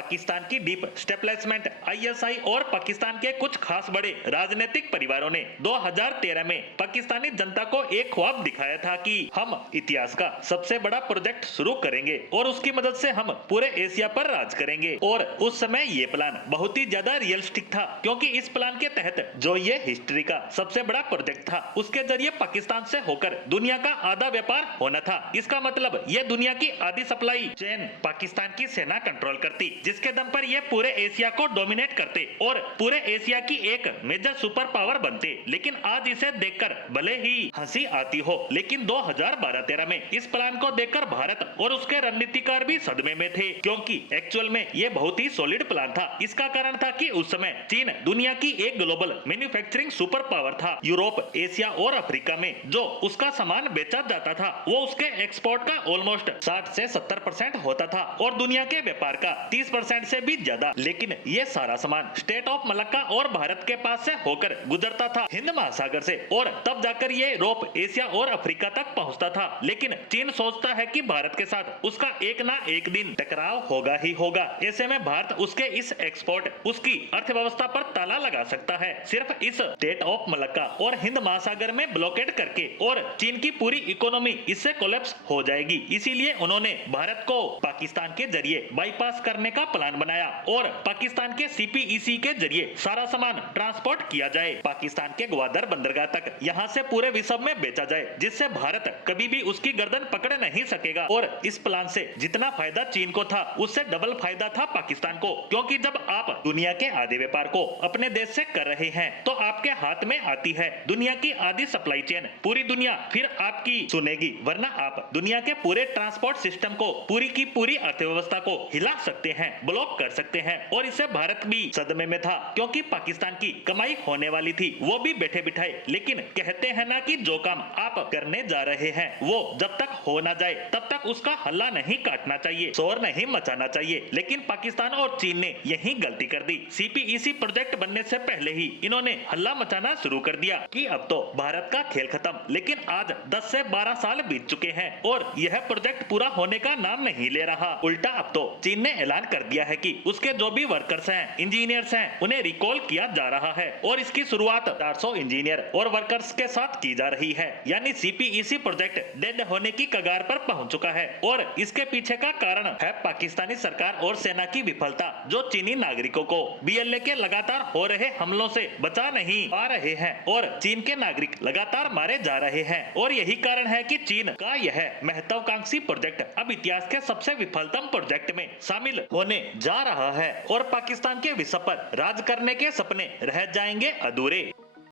पाकिस्तान की deep establishment ISI और पाकिस्तान के कुछ खास बड़े राजनीतिक परिवारों ने 2013 में पाकिस्तानी जनता को एक ख्वाब दिखाया था कि हम इतिहास का सबसे बड़ा प्रोजेक्ट शुरू करेंगे और उसकी मदद से हम पूरे एशिया पर राज करेंगे। और उस समय ये प्लान बहुत ही ज्यादा रियलिस्टिक था, क्योंकि इस प्लान के तहत जो ये हिस्ट्री का सबसे बड़ा प्रोजेक्ट था, उसके जरिए पाकिस्तान से होकर दुनिया का आधा व्यापार होना था। इसका मतलब ये दुनिया की आधी सप्लाई चेन पाकिस्तान की सेना कंट्रोल करती, जिसके दम पर ये पूरे एशिया को डोमिनेट करते और पूरे एशिया की एक मेजर सुपर पावर बनते। लेकिन आज इसे देखकर भले ही हंसी आती हो, लेकिन 2012-13 में इस प्लान को देखकर भारत और उसके रणनीतिकार भी सदमे में थे, क्योंकि एक्चुअल में ये बहुत ही सॉलिड प्लान था। इसका कारण था कि उस समय चीन दुनिया की एक ग्लोबल मैन्युफैक्चरिंग सुपर पावर था। यूरोप, एशिया और अफ्रीका में जो उसका सामान बेचा जाता था, वो उसके एक्सपोर्ट का ऑलमोस्ट 60 से 70% होता था और दुनिया के व्यापार का 30% से भी ज्यादा। लेकिन ये सारा सामान स्टेट ऑफ मलक्का और भारत के पास से होकर गुजरता था हिंद महासागर से, और तब जाकर ये यूरोप, एशिया और अफ्रीका तक पहुंचता था। लेकिन चीन सोचता है कि भारत के साथ उसका एक ना एक दिन टकराव होगा ही होगा। ऐसे में भारत उसके इस एक्सपोर्ट, उसकी अर्थव्यवस्था पर ताला लगा सकता है, सिर्फ इस स्टेट ऑफ मलक्का और हिंद महासागर में ब्लॉकेट करके, और चीन की पूरी इकोनॉमी इससे कोलैप्स हो जाएगी। इसीलिए उन्होंने भारत को पाकिस्तान के जरिए बाईपास करने का प्लान बनाया और पाकिस्तान के सीपीईसी के जरिए सारा सामान ट्रांसपोर्ट किया जाए पाकिस्तान के ग्वादर बंदरगाह तक, यहाँ से पूरे विश्व में बेचा जाए, जिससे भारत कभी भी उसकी गर्दन पकड़ नहीं सकेगा। और इस प्लान से जितना फायदा चीन को था, उससे डबल फायदा था पाकिस्तान को, क्योंकि जब आप दुनिया के आधे व्यापार को अपने देश से कर रहे हैं, तो आपके हाथ में आती है दुनिया की आधी सप्लाई चेन। पूरी दुनिया फिर आपकी सुनेगी, वरना आप दुनिया के पूरे ट्रांसपोर्ट सिस्टम को, पूरी की पूरी अर्थव्यवस्था को हिला सकते हैं, ब्लॉक कर सकते हैं। और इससे भारत भी सदमे में था, क्योंकि पाकिस्तान की कमाई होने वाली थी, वो भी बैठे बिठाए। लेकिन कहते हैं ना कि जो काम आप करने जा रहे हैं, वो जब तक हो ना जाए तब तक उसका हल्ला नहीं काटना चाहिए, शोर नहीं मचाना चाहिए। लेकिन पाकिस्तान और चीन ने यही गलती कर दी। सीपीईसी प्रोजेक्ट बनने से पहले ही इन्होंने हल्ला मचाना शुरू कर दिया कि अब तो भारत का खेल खत्म। लेकिन आज 10 से 12 साल बीत चुके हैं और यह प्रोजेक्ट पूरा होने का नाम नहीं ले रहा। उल्टा अब तो चीन ने ऐलान कर दिया है कि उसके जो भी वर्कर्स हैं, इंजीनियर्स हैं, उन्हें रिकॉल किया जा रहा है और इसकी शुरुआत 400 इंजीनियर और वर्कर्स के साथ की जा रही है। यानी सीपीईसी प्रोजेक्ट डेड होने की कगार पर पहुंच चुका है। और इसके पीछे का कारण है पाकिस्तानी सरकार और सेना की विफलता, जो चीनी नागरिकों को बीएलए के लगातार हो रहे हमलों से बचा नहीं पा रहे हैं और चीन के नागरिक लगातार मारे जा रहे हैं। और यही कारण है कि चीन का यह महत्वाकांक्षी प्रोजेक्ट अब इतिहास के सबसे विफलतम प्रोजेक्ट में शामिल होने जा रहा है और पाकिस्तान के विश्व पर राज करने के सपने रह जाएंगे अधूरे।